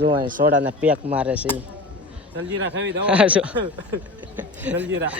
જો અહીં સોડાના પેક મારે છે. જલજીરા ખાવી દો. જલજીરા.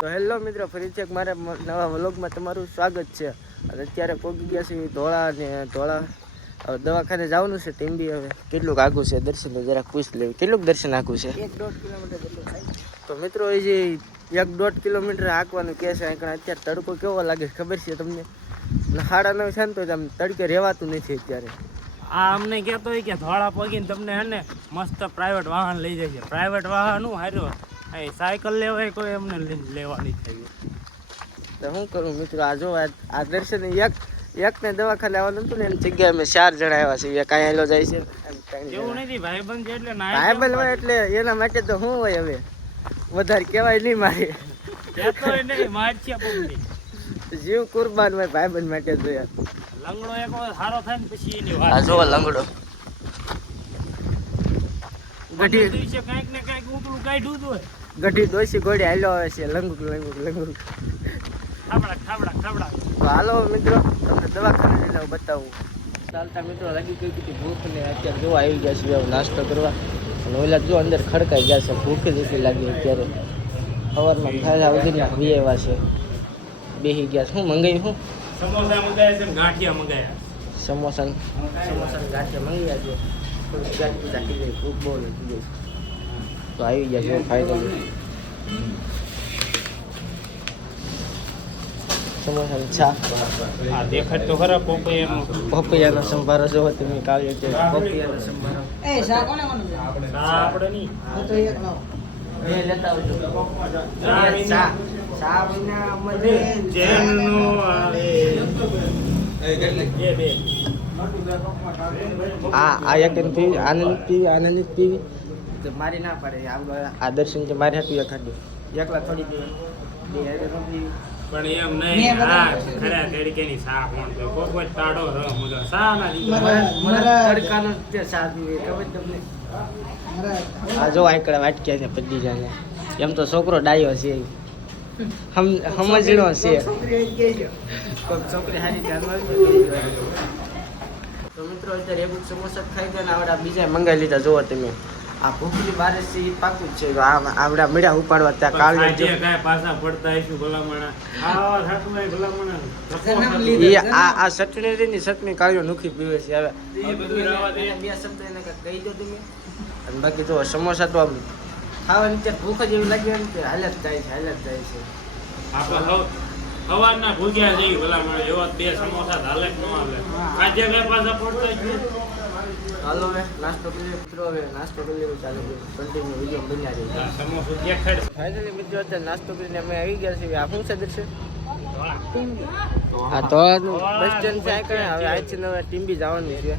તો હેલો મિત્રો, ફરીથી એક મારા નવા વ્લોગમાં તમારું સ્વાગત છે. અને અત્યારે પહોંચી ગયા છે ધોળા દવાખાને જવાનું છે. ટીમ્બી હવે કેટલુંક આઘું છે દર્શન જરાક પૂછ લેવું, કેટલુંક દર્શન આઘું છે? 1-1.5 કિલોમીટર જેટલું થાય. તો મિત્રો એ જે 1-1.5 કિલોમીટર હાંકવાનું કહે છે. કારણ અત્યારે તડકો કેવો લાગે ખબર છે તમને? 9:30 છે ને તો આમ તડકે રહેવાતું નથી અત્યારે. આ અમને કહેતો હોય કે ધોળા પગીને તમને હે ને મસ્ત પ્રાઇવેટ વાહન લઈ જાય છે. પ્રાઇવેટ વાહન હું હાર્યો સાયકલ લેવાય કોઈ એમને લેવાની થઈ. તો શું કરું મિત્રો, આ જો આ દર્શન એક ને દવાખાને આવવાનું હતું ને એની જગ્યાએ અમે 4 જણા આવ્યા છીએ. એક અહીંયા જાય છે એવું નથી, ભાઈબંધ છે એટલે ભાઈબંધ હોય એટલે એના માટે તો શું હોય, હવે વધારે કહેવાય નહીં મારે. જીવ કુરબાન હોય ભાઈબંધ માટે તો યાર. લંગડો એક વાર સારો થાય ને પછી એની વાત. આ જો લંગડો ગઢી દિવસે કાંઈક ને કાંઈક ઉપલું કાઢ્યું જ હોય. ગઢી દોશી ઘોડી હાલ્યો આવે છે લંગુક. ખાબડા. તો હાલો મિત્રો, તમને દવાખાને જઈને બતાવું. ચાલતા મિત્રો લાગી ગઈ હતી ભૂખ ને અત્યારે જો આવી ગયા છે નાસ્તો કરવા. અને ઓલા જો અંદર ખડકાઈ ગયા છે, ભૂખ જ એટલી લાગી. અત્યારે સવારમાં ખાધા વગરના એવા છે, બેસી ગયા. શું મંગાવ્યું? સમોસા મંગાયા છે ને ગાંઠિયા મંગાયા. સમોસા ગાંઠિયા મંગાવ્યા છે. થોડી ગાંઠી થઈ ગઈ, ભૂખ બહુ નથી ગઈ. તો આવી ગયા છે ફાઇનલી સમોસાની છા. આ દેખાડ તો ખરા પપૈયાનો સંભારો જોવો તમે. કાવ્યો છે પપૈયાનો સંભારો. આપણે નહીં બે લેતા આવજો. ચા વિના મને જેનનો આવે બે આ એક પીવી, આનંદ પીવી તો મારી ના પડે. આ દર્શન છે મારી હાટું એકાડું એકલા થોડી પીવી. પણ એમ નહીં, આ ખરા તડકેની સા કોણ પીવે? કોઈ ટાઢો રહ મગા સા ના તડકાનો તે સા પીવે ખબર તમને? આ જો આંકડા વાટક્યા છે પડી જાય. એમ તો છોકરો ડાયો છે, સમજણો છે. છોકરી હારી ધ્યાનમાં. તો મિત્રો અત્યારે એક સમોસા ખાઈ ગયા ને આવડા બીજા મંગાવી લીધા. જોવો તમે આ ભૂખની બારે છે એ પાકું જ છે. આવડા મીડા ઉપાડવા ત્યાં કાલે પાછા પડતા હશું ભલામણા. આ ચટણી ની ચટણી કાળીઓ નુખી પીવે છે. હવે બે શબ્દ એને કહી દો તમે. અને બાકી જો સમોસા તો આમ ખાવાની ત્યાં ભૂખ જ એવી લાગી ને કે હાલત જાય છે. સવારના ભૂગ્યા જઈ ભલામણા એવા બે સમોસા હાલે ન આવે. આજે કઈ પાછા પડતા જ હાલો હવે નાસ્તો કરી મિત્રો. હવે નાસ્તો કરી ચાલે કન્ટિન્યુ વિડીયો બન્યા રહી. સમોસું દેખાડ. ફાઇનલી મિત્રો અત્યારે નાસ્તો કરીને અમે આવી ગયા છીએ. આ શું છે દર્શન? હા તો બસ સ્ટેન્ડ છે. હવે અહીંથી હવે ટીમ્બી જવાનું છે.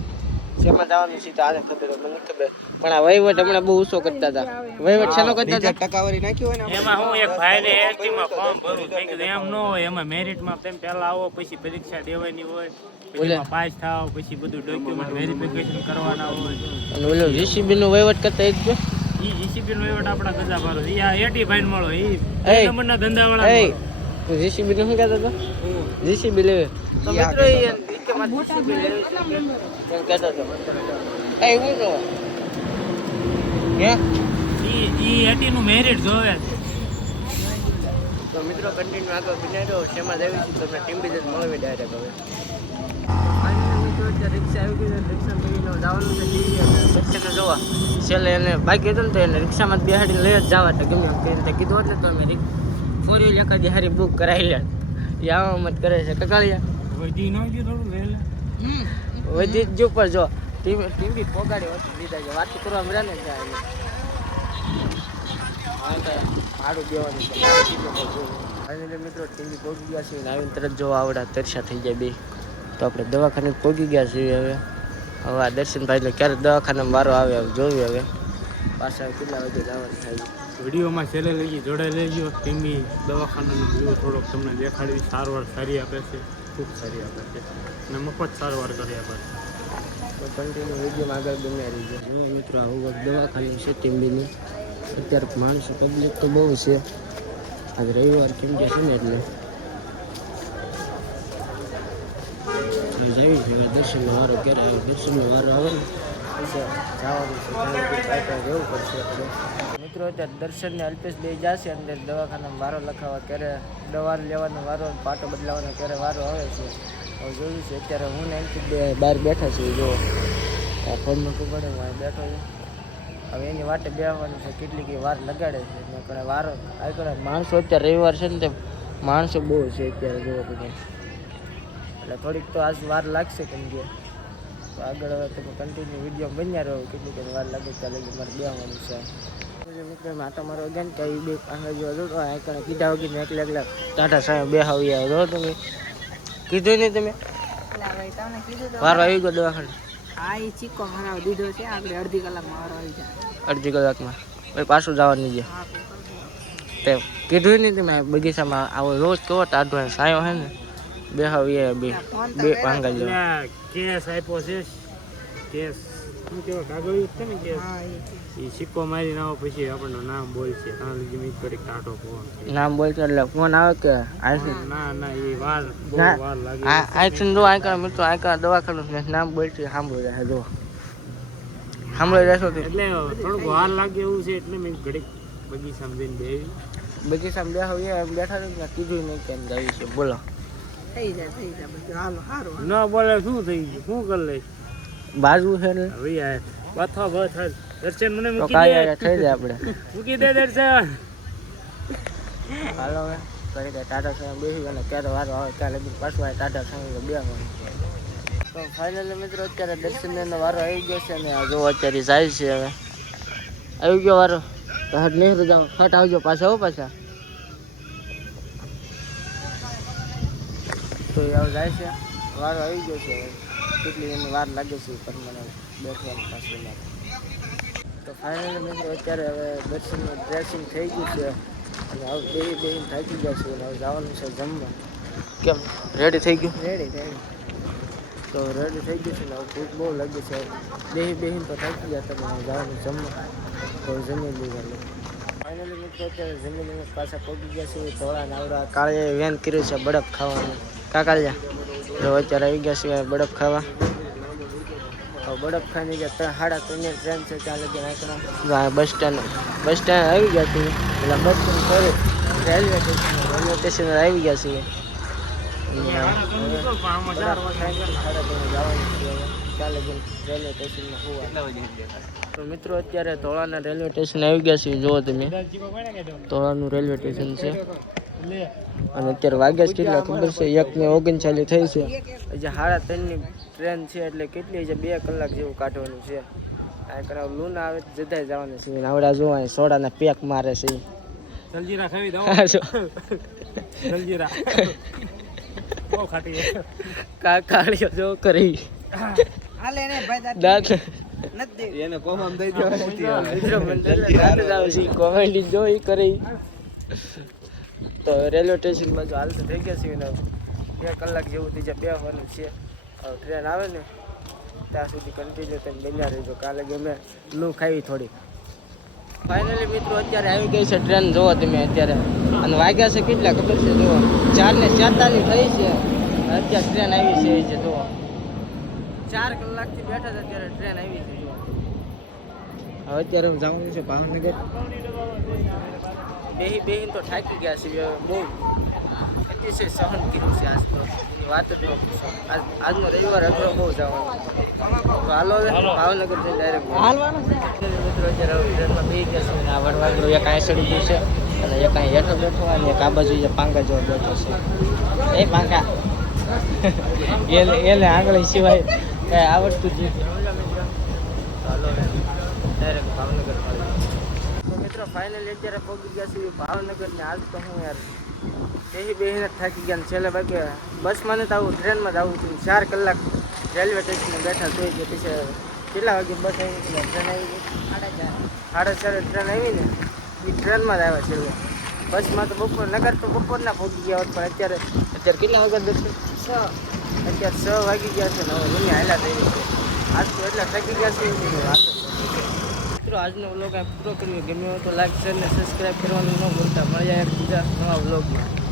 શેમાં જવાનું છે તો આને ખબર, મને ખબર. પણ આ વહીવટ હમણાં બહુ ઓછો કરતા હતા. વહીવટ શાનો કરતા હતા? ટકાવારી નાખી હોય ને એમાં હું એક ભાઈને એસટીમાં ફોર્મ ભરું. મેં કીધું એમ ન હોય, એમાં મેરિટમાં તેમ પહેલા આવો પછી પરીક્ષા દેવાની હોય, પછી પાસ થાવ, પછી બધું ડોક્યુમેન્ટ વેરિફિકેશન કરવાના હોય. અને ઓલો જીસીબી નું વહીવટ કરતા એ જ જો ઈ જીસીબી નો વહીવટ આપણા ગજા ભારો. ઈ આ 80 ભાઈ મળો. ઈ નંબરના ધંધાવાળા. તું જીસીબી નું શું કહેતો હતો? જીસીબી લેવે તો મિત્રો એ કે મારે જીસીબી લેવી છે એમ કહેતો હતો. એ હું કહો હે ઈ 80 નું મેરિટ જોવે. તો મિત્રો કન્ટિન્યુ આગળ બિનાડો શેમાં દેવી છે તમે ટીમ્બી જ મળવી ડાયરેક્ટ. હવે મિત્રો રિક્ષા આવી ગઈ. રિક્ષા લઈને જવાનું છે ટીવી જોવા. છેલ્લે એને બાકી હતું ને તો એને રિક્ષામાં જ બેહાડીને લઈ જ જવા હતા. ગમે એમ કરીને કીધું એટલે તો અમે 4 વ્હીલ એકાદી હારી બુક કરાવી લે. એ આવા મત કરે છે કકાળિયા. વધી ન ગયું થોડું લે વધી જ ઉપર જો ટીવી પોગાડી વસ્તુ દીધા છે. વાત કરવા મળ્યા ને ત્યાં ભાડું દેવાનું છે. ફાઇનલી મિત્રો ટીવી પહોંચી ગયા છે. આવીને તરત જોવા આવડા તરસા થઈ જાય બે. તો આપણે દવાખાને પહોંચી ગયા છીએ. હવે આ દર્શનભાઈ એટલે ક્યારે દવાખાનામાં વારો આવે જોયું. હવે પાછા કેટલા વાગે જવાનું થાય. વિડીયોમાં છેલ્લે લઈ જોડાઈ લેજો. ટીમી દવાખાનાનો વ્યૂ થોડોક તમને દેખાડી. સારવાર સારી આપે છે, ખૂબ સારી આપે છે અને મફત સારવાર કરી આપે છે. તો કન્ટિન્યુ વિડીયોમાં આગળ બન્યા રહીજો. મિત્રો આવું દવાખાનું છે ટીમ્બીનું. અત્યારે માણસો પબ્લિક તો બહુ છે. આજ રવિવાર કેમ કે છે ને એટલે જઈ છે દર્શનનો વારો ક્યારે આવે દર્શનનો વારો આવે ને પછી જવાનું છે કાંઈ રહેવું પડશે આપણે મિત્રો અત્યારે દર્શનને અલ્પેશ બે જશે અંદર દવાખાનામાં વારો લખાવવા ક્યારે દવા લેવાનો વારો પાટો બદલાવાનો ક્યારે વારો આવે છે હવે જોયું છે અત્યારે હું ને એમથી બે બહાર બેઠા છીએ જો આ ફોનમાં પડે હું અહીં બેઠો છું હવે એની વાટે બેસવાનું છે કેટલીક વાર લગાડે છે ને ઘણા વારો આગળ માણસો અત્યારે રવિવાર છે ને તે માણસો બહુ છે અત્યારે જોવો તો એટલે થોડીક તો આજ વાર લાગશે કેમ કે તો આગળ હવે તમે કન્ટિન્યુ વિડીયો બન્યા રહો કેટલી કઈ વાર લાગે ત્યાં લગી મારે બેસવાનું છે મિત્રો આટા મારો ગયા ને ત્યાં બે પાસે જો હતો આકડે કીધા વગર એકલા એકલા ટાટા સાહેબ બેહાવી આવ્યો હતો તમે કીધું નહીં તમે વારો આવી ગયો દવાખાને હા એ ચીકો મારા દીધો છે આપણે અડધી કલાકમાં વારો આવી જાય અડધી કલાકમાં પછી પાછું જવાનું છે તે કીધું નહીં તમે બગીચામાં આવો રોજ કેવો ટાઢો સાયો હે ને બેહાવી બે પાંગા જો કેસ આપ્યો છે કેસ શું કેવાય કાગળ છે ને કેસ એ સિક્કો મારીને આવો પછી આપણનું નામ બોલશે ત્યાં લગી મેં કરી કાઢો ફોન નામ બોલતો એટલે ફોન આવે કે ના ના એ વાર બહુ વાર લાગે આઈથી જો આઈકા મિત્રો આઈકા દવાખાનું નામ બોલતી સાંભળી રહ્યા જો સાંભળી રહેશો એટલે થોડુંક વાર લાગે એવું છે એટલે મેં ઘડીક બગીચામાં જઈને બેહી બગીચામાં બેઠા ને કીધું નહીં કેમ જાય છે બોલો થઈ જાય બધું હાલો સારું ન બોલે શું થઈ ગયું શું કરી લઈશ બાજુ છે ને હવે યાર બથો બથ દર્શન મને તો મૂકી કાંઈ દે થઈ જાય આપણે મૂકી દે દર્શન હાલો હવે કરી દે ટાટા સાહેબ બેસી અને ક્યારે વારો આવે ત્યારે લગી પાછું આવે ટાટા સાહેબ બેસવાનું તો ફાઇનલી મિત્રો અત્યારે દર્શનનો વારો આવી ગયો છે ને આ જો અત્યારે જાય છે હવે આવી ગયો વારો તો હટ નહીં જાઓ હટ આવજો પાછા હો પાછા તો એ હવે જાય છે વારો આવી ગયો છે કેટલી એની વાર લાગે છે પણ મને બેસવાનું પાછું લાગે તો ફાઇનલી મિત્રો અત્યારે હવે દર્શનનું ડ્રેસિંગ થઈ ગયું છે અને હવે બેહીને થાકી ગયા છે અને હવે જવાનું છે જમવા કેમ રેડી થઈ ગયું રેડી તો રેડી થઈ ગયું છે ને હવે ભૂખ બહુ લાગે છે બેહીને તો થાકી ગયા તમે હવે જવાનું જમવા તો જમી લીધા ફાઇનલી મિત્રો અત્યારે જમી લઈને પાછા પહોંચી ગયા છે ધોળા નાવડા કાળે વેન કર્યું છે બરફ ખાવાનું કાકાલિયા તો અત્યારે આવી ગયા છે બરફ ખાવા બરફ ખાઈને ગયા 3:30 ટ્રેન છે ત્યાં લગી નાખણા બસ સ્ટેન્ડ આવી ગયા છે એટલે bus stand sorry railway station આવી ગયા છે રેલવે સ્ટેશનમાં તો મિત્રો અત્યારે ધોળાના રેલવે સ્ટેશન આવી ગયા છે જુઓ તમે ધોળાનું રેલવે સ્ટેશન છે અને અત્યારે વાગ્યા છે કેટલા ખબર છે 1:39 થઈ છે હજી 3:30 ટ્રેન છે એટલે કેટલી છે 2 કલાક જેવું કાઢવાનું છે આ કરાવ લૂન આવે જધાઈ જવાનું છે આવડા જો અહીં સોડાના પેક મારે છે જલજીરા ખાવી દો જલજીરા બહુ ખાટી કાકાળીઓ જો કરી હાલે ને ભાઈ દાંત નથી એને કોમમ દઈ દેવાની મિત્રો મંડળ દાંત જ આવે છે કોમેડી જો ઈ કરી તો રેલવે સ્ટેશનમાં જો હાલ તો થઈ ગયા છે ને 2 કલાક જેવું થઈ જાય બેસવાનું છે ટ્રેન આવે ને ત્યાં સુધી કન્ટિન્યુ તમે બન્યા રહેજો કાલે અમે લૂ ખાવી થોડી ફાઇનલી મિત્રો અત્યારે આવી ગઈ છે ટ્રેન જોવો તમે અત્યારે અને વાગ્યા છે કેટલા ખબર છે જુઓ 4:47 થઈ છે અત્યારે ટ્રેન આવી છે એ છે જુઓ 4 કલાકથી બેઠા હતા ત્યારે ટ્રેન આવી છે જુઓ હવે અત્યારે જવાનું છે ભાવનગર બેહીને તો થાકી ગયા છે બહુ અતિશય સહન કર્યું છે આજ તો વાત જ ન પૂછો આજનો રવિવાર અઘરો બહુ જવાનો તો હાલો ભાવનગર થી ડાયરેક્ટ હાલવાનું છે મિત્રો અત્યારે ટ્રેનમાં બેસી ગયા છે આ વડવાગડું એક અહીં ચડી ગયું છે અને એક અહીં હેઠો બેઠો અને એક આ બાજુ પાંગા જેવો બેઠો છે એ પાંગા એને આંગળી સિવાય કાંઈ આવડતું જ નથી હાલો ડાયરેક્ટ ભાવનગર તો મિત્રો ફાઇનલી અત્યારે પહોંચી ગયા છે ભાવનગર ને આજ તો હું યાર બેહીને થાકી ગયા ને છેલ્લે બાકી બસમાં નથી આવું ટ્રેનમાં જ આવું છું 4 કલાક રેલવે સ્ટેશને બેઠા જોઈ ગયા પછી કેટલા વાગે બસ આવી ટ્રેન આવી ગઈ 4:30 ટ્રેન આવી ને એ ટ્રેનમાં જ આવ્યા છેલ્લે બસમાં તો નગર તો બપોરના પહોંચી ગયા હોત પણ અત્યારે કેટલા વાગ્યા દર્શન 6 અત્યારે 6 વાગી ગયા છે ને હવે દુનિયા હાલા થઈ છે આજ તો એટલા થાકી ગયા છે એની વાત મિત્રો મિત્રો આજનો વ્લોગ આ પૂરો કર્યો. ગમ્યો હોય તો લાઈક શેર ને સબસ્ક્રાઈબ કરવાનું ન ભૂલતા. મળ્યા એક બીજા નવા વ્લોગમાં.